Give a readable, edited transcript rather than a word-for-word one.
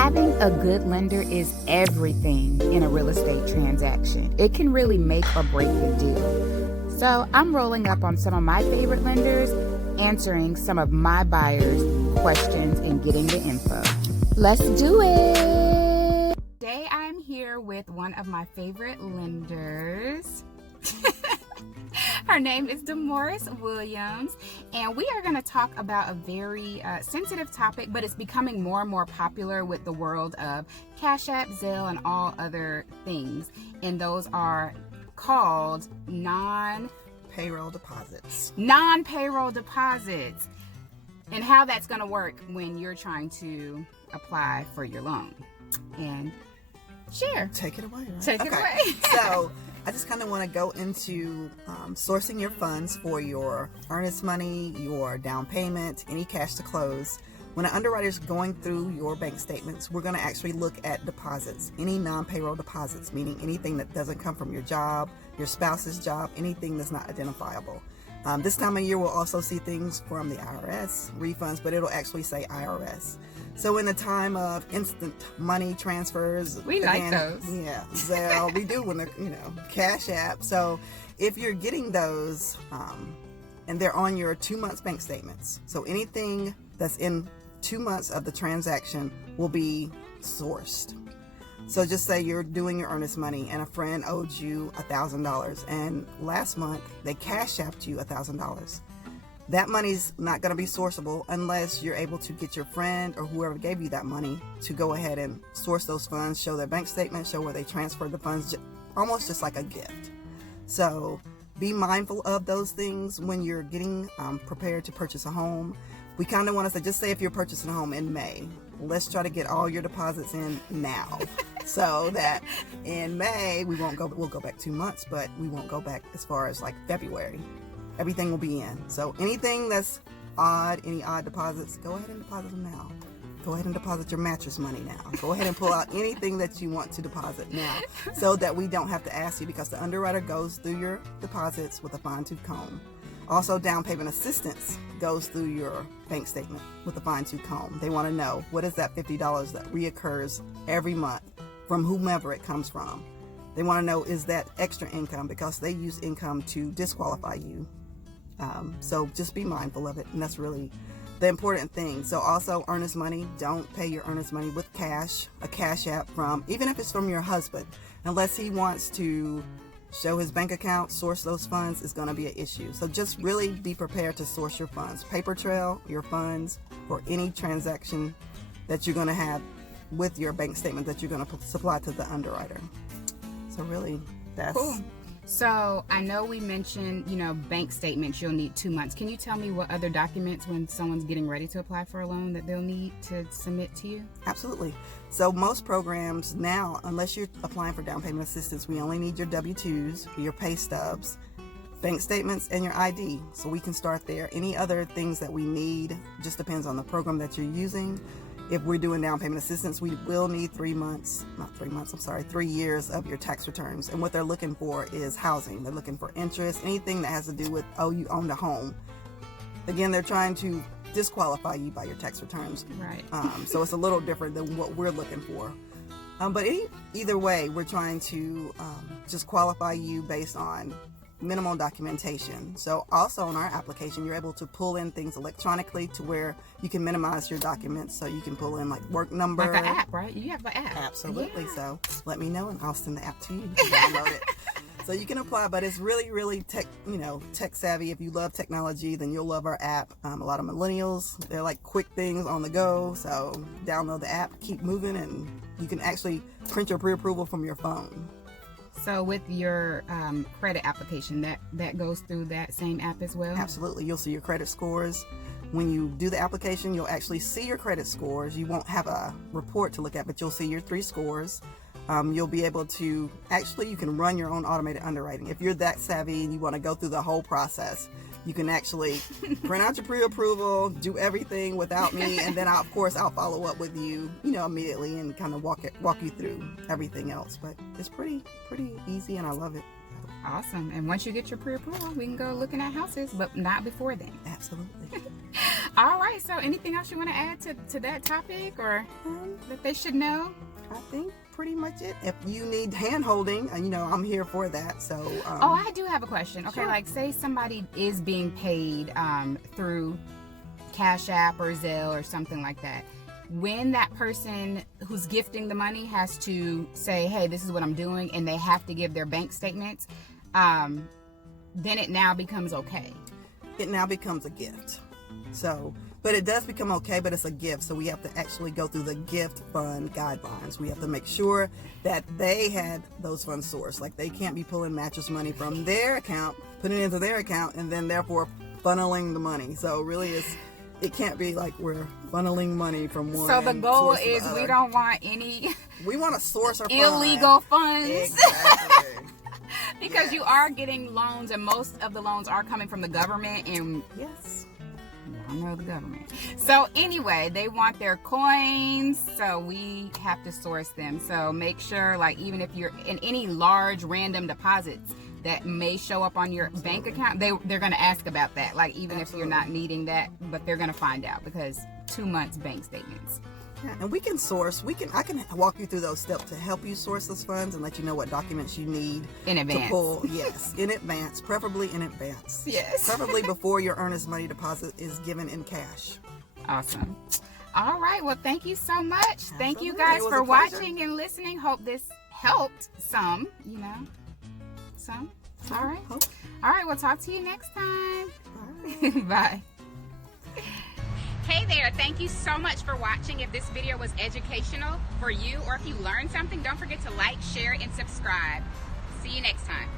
Having a good lender is everything in a real estate transaction. It can really make or break the deal. So I'm rolling up on some of my favorite lenders, answering some of my buyers' questions and getting the info. Let's do it! Today I'm here with one of my favorite lenders. Her name is Damoris Williams, and we are going to talk about a very sensitive topic, but it's becoming more and more popular with the world of Cashapp, Zelle, and all other things. And those are called payroll deposits. Non-payroll deposits, and how that's going to work when you're trying to apply for your loan. And share. Take it away. Right? Take it away. So I just kind of want to go into sourcing your funds for your earnest money, your down payment, any cash to close. When an underwriter is going through your bank statements, we're going to actually look at deposits, any non-payroll deposits, meaning anything that doesn't come from your job, your spouse's job, anything that's not identifiable. This time of year, we'll also see things from the IRS, refunds, but it'll actually say IRS. So in the time of instant money transfers, we like those. Yeah, Zelle, we do when they're, Cash App. So if you're getting those and they're on your 2 months bank statements, so anything that's in 2 months of the transaction will be sourced. So just say you're doing your earnest money and a friend owed you $1,000, and last month they Cash Apped you $1,000. That money's not going to be sourceable unless you're able to get your friend or whoever gave you that money to go ahead and source those funds, show their bank statement, show where they transferred the funds, almost just like a gift. So be mindful of those things when you're getting prepared to purchase a home. We kind of want to say, just say if you're purchasing a home in May, let's try to get all your deposits in now. So that in May, we'll go back 2 months, but we won't go back as far as like February. Everything will be in. So anything that's odd, any odd deposits, go ahead and deposit them now. Go ahead and deposit your mattress money now. Go ahead and pull out anything that you want to deposit now, so that we don't have to ask you, because the underwriter goes through your deposits with a fine-tooth comb. Also, down payment assistance goes through your bank statement with a fine-tooth comb. They want to know, what is that $50 that reoccurs every month from whomever it comes from? They want to know, is that extra income, because they use income to disqualify you. So just be mindful of it, and that's really the important thing. So also, earnest money, don't pay your earnest money with cash, a Cash App from, even if it's from your husband, unless he wants to show his bank account, source those funds, is going to be an issue. So just really be prepared to source your funds. Paper trail your funds for any transaction that you're going to have with your bank statement that you're going to supply to the underwriter. So really, that's cool. So I know we mentioned, bank statements, you'll need 2 months. Can you tell me what other documents, when someone's getting ready to apply for a loan, that they'll need to submit to you? Absolutely. So most programs now, unless you're applying for down payment assistance, we only need your W-2s, your pay stubs, bank statements, and your ID. So we can start there. Any other things that we need just depends on the program that you're using. If we're doing down payment assistance, we will need 3 years of your tax returns. And what they're looking for is housing. They're looking for interest, anything that has to do with, you owned a home. Again, they're trying to disqualify you by your tax returns. Right. So it's a little different than what we're looking for. But either way, we're trying to just qualify you based on minimal documentation. So also on our application, you're able to pull in things electronically to where you can minimize your documents. So you can pull in like work number. Like an app, right? You have the app. Absolutely. Yeah. So let me know and I'll send the app to you. You can download it. So you can apply, but it's really, really tech savvy. If you love technology, then you'll love our app. A lot of millennials, they're like quick things on the go. So download the app, keep moving, and you can actually print your pre-approval from your phone. So with your credit application, that goes through that same app as well? Absolutely. You'll see your credit scores. When you do the application, you'll actually see your credit scores. You won't have a report to look at, but you'll see your 3 scores. You'll be able to, you can run your own automated underwriting. If you're that savvy and you want to go through the whole process, you can actually print out your pre-approval, do everything without me, and then I'll follow up with you, immediately, and kind of walk you through everything else. But it's pretty easy, and I love it. Awesome. And once you get your pre-approval, we can go looking at houses, but not before then. Absolutely. All right, so anything else you want to add to that topic, or that they should know? I think pretty much it. If you need hand holding, you know, I'm here for that. So oh, I do have a question. Okay, sure. like say somebody is being paid through Cashapp or Zelle or something like that. When that person who's gifting the money has to say, hey, this is what I'm doing, and they have to give their bank statements, then it now becomes okay. It now becomes a gift. So, but it does become okay, but it's a gift. So we have to actually go through the gift fund guidelines. We have to make sure that they had those funds sourced. Like they can't be pulling mattress money from their account, putting it into their account, and then therefore funneling the money. So really it can't be like we're funneling money from one. So the goal source to is the we other. don't want any We want to source our illegal funds. Exactly. Because Yes. you are getting loans, and most of the loans are coming from the government, and Yes. I know the government. So anyway, they want their coins, so we have to source them. So make sure, like, even if you're in any large random deposits that may show up on your bank account, they're going to ask about that. Like, even if you're not needing that, but they're going to find out, because 2 months bank statements. Yeah, and we can source. I can walk you through those steps to help you source those funds and let you know what documents you need In advance. to pull. Yes, in advance, preferably in advance. Yes. Preferably before your earnest money deposit is given in cash. Awesome. All right. Well, thank you so much. Thank you Absolutely. guys It was for a pleasure. watching and listening. Hope this helped some, you know, some. All right. Hope. All right. We'll talk to you next time. All right. Bye. Hey there, thank you so much for watching. If this video was educational for you, or if you learned something, don't forget to like, share, and subscribe. See you next time.